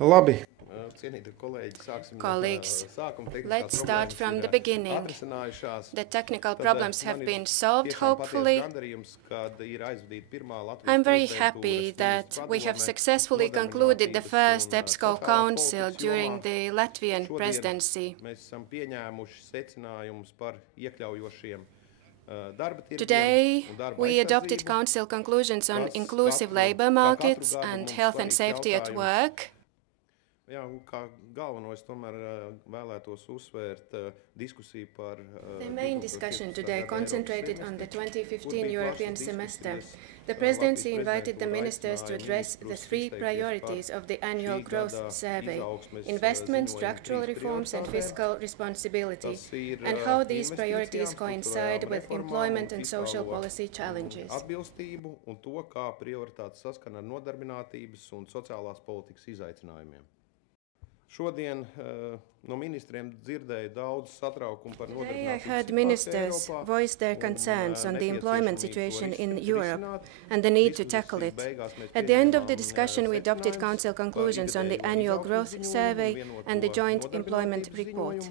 Labi. Colleagues, let's start from the beginning. The technical problems have been solved, hopefully. I'm very happy that we have successfully concluded the first EPSCO Council during the Latvian presidency. Today, we adopted Council conclusions on inclusive labour markets and health and safety at work. Jā, un kā galveno es tomēr vēlētos uzsvērt diskusiju par The main discussion today concentrated on the 2015 European semester. The presidency invited the ministers to address the three priorities of the annual growth survey: investment, structural reforms and fiscal responsibility, and how these priorities coincide with employment and social policy challenges. Atbilstību un to, kā prioritātes saskana ar nodarbinātības un sociālās politikas izaicinājumiem. Šodien no ministriem dzirdēju daudz satraukumu par nodarbinātības Today I heard ministers voice their concerns on the employment situation in Europe and the need to tackle it. At the end of the discussion, we adopted Council conclusions on the annual growth survey and the joint employment report.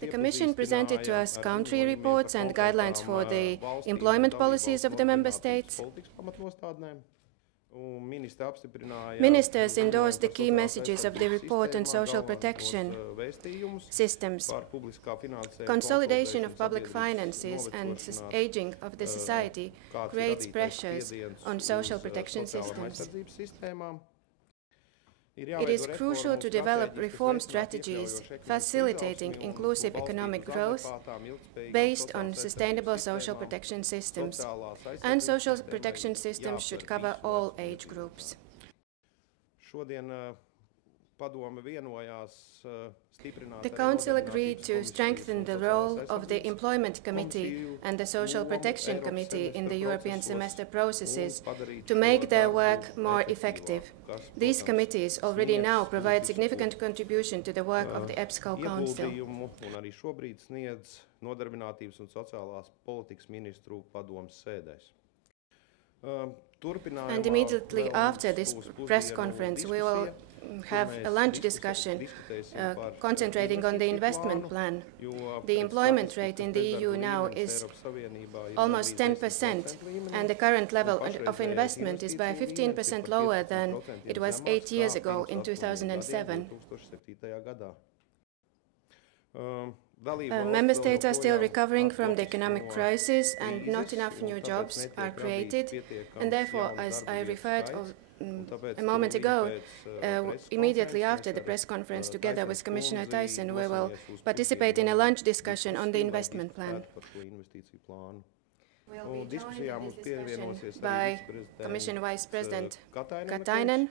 The Commission presented to us country reports and guidelines for the employment policies of the Member States. Ministers endorsed the key messages of the report on social protection systems, consolidation of public finances and aging of the society creates pressures on social protection systems. It is crucial to develop reform strategies facilitating inclusive economic growth based on sustainable social protection systems, and social protection systems should cover all age groups. The Council agreed to strengthen the role of the Employment Committee and the Social Protection Committee in the European semester processes to make their work more effective. These committees already now provide significant contribution to the work of the EPSCO Council. And immediately after this press conference, we will have a lunch discussion concentrating on the investment plan. The employment rate in the EU now is almost 10%, and the current level of investment is by 15% lower than it was 8 years ago in 2007. Member States are still recovering from the economic crisis and not enough new jobs are created, and therefore, as I referred a moment ago, immediately after the press conference together with Commissioner Thyssen, we will participate in a lunch discussion on the investment plan. We'll be joined in this discussion by Commission Vice President Katainen.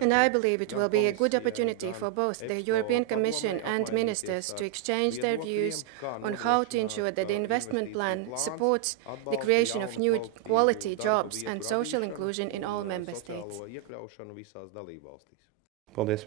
And I believe it will be a good opportunity for both the European Commission and ministers to exchange their views on how to ensure that the investment plan supports the creation of new quality jobs and social inclusion in all Member States. Paldies!